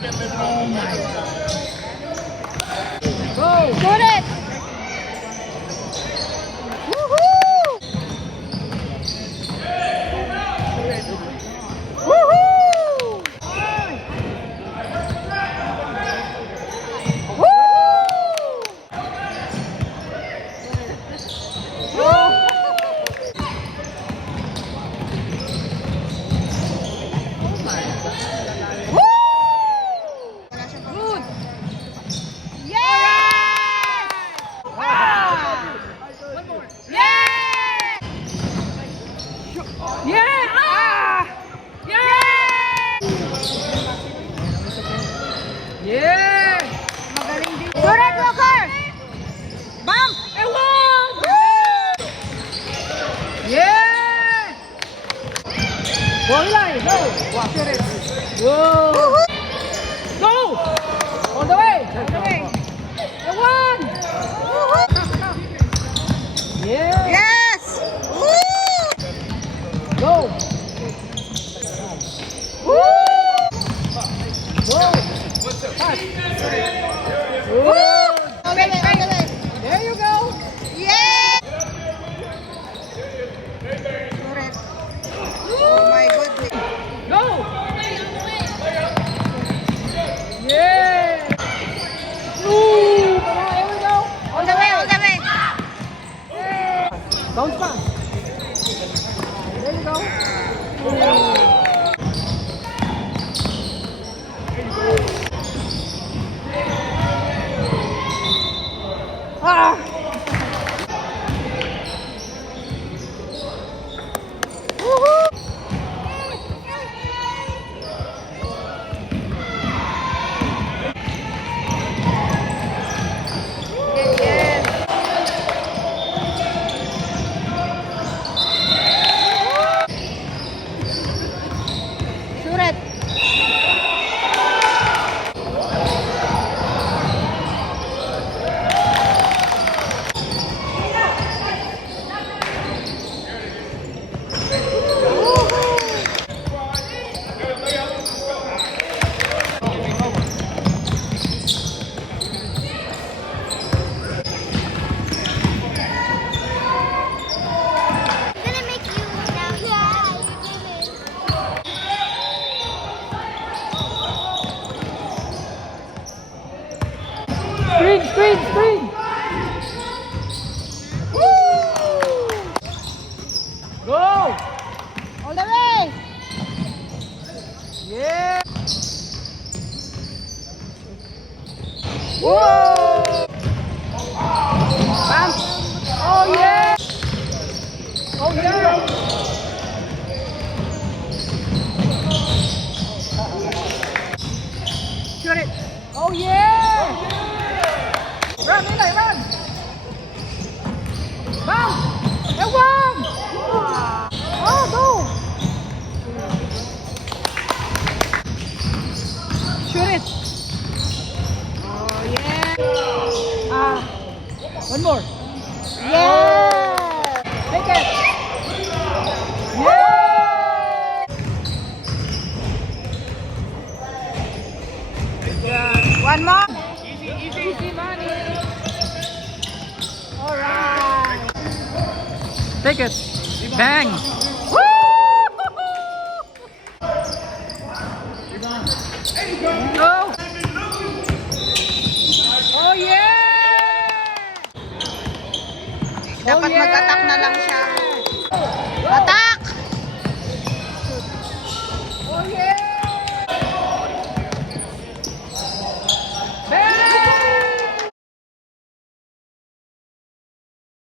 Oh my God. Go! Shoot it! Woohoo! Woohoo! Good! Yes! One more. Yes! Yeah! Ah! Yeah! Magaling din. Shoot it, Walker! Bump! Ewan! Yeah! Walay! Go! Watch it! Whoa! Go! All the way! All the way. Ewan! Yeah! Yes! Woo! Go! Woo! Go! Pass! Woo! All the way, all the way. There you go! Yes! Shoot it. Oh my goodness. Go! Yeah! Ooh! There we go! All the way, all the way. Bounce pass. There you go. Ah! Woohoo! Yes. Shoot it. Gonna make you now. Yeah, you did it. Screen! Woo! Go! All the way. Yeah! Whoa! Bam! Oh yeah! Oh yeah! Shoot it. Oh yeah! Run, Eli, run! Bam! Ewan! Oh, go! Shoot it. Oh yeah. Ah! One more! Yeah. Take it! Yeah! One more. Easy money! All right. Take it! Bang! Woo! Go! Oh yeah! Dapat Oh, yeah. mag-attack na lang siya. Attack!